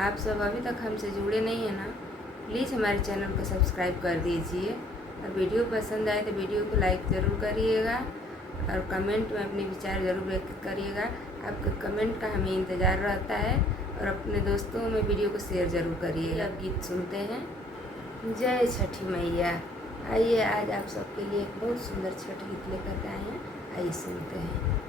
आप सब अभी तक हमसे जुड़े नहीं हैं ना, प्लीज़ हमारे चैनल को सब्सक्राइब कर दीजिए और वीडियो पसंद आए तो वीडियो को लाइक ज़रूर करिएगा और कमेंट में अपने विचार ज़रूर व्यक्त करिएगा। आपके कमेंट का हमें इंतज़ार रहता है और अपने दोस्तों में वीडियो को शेयर ज़रूर करिएगा। अब गीत सुनते हैं। जय छठी मैया। आइए आज आप सबके लिए एक बहुत सुंदर छठ गीत लेकर के आए हैं, आइए सुनते हैं।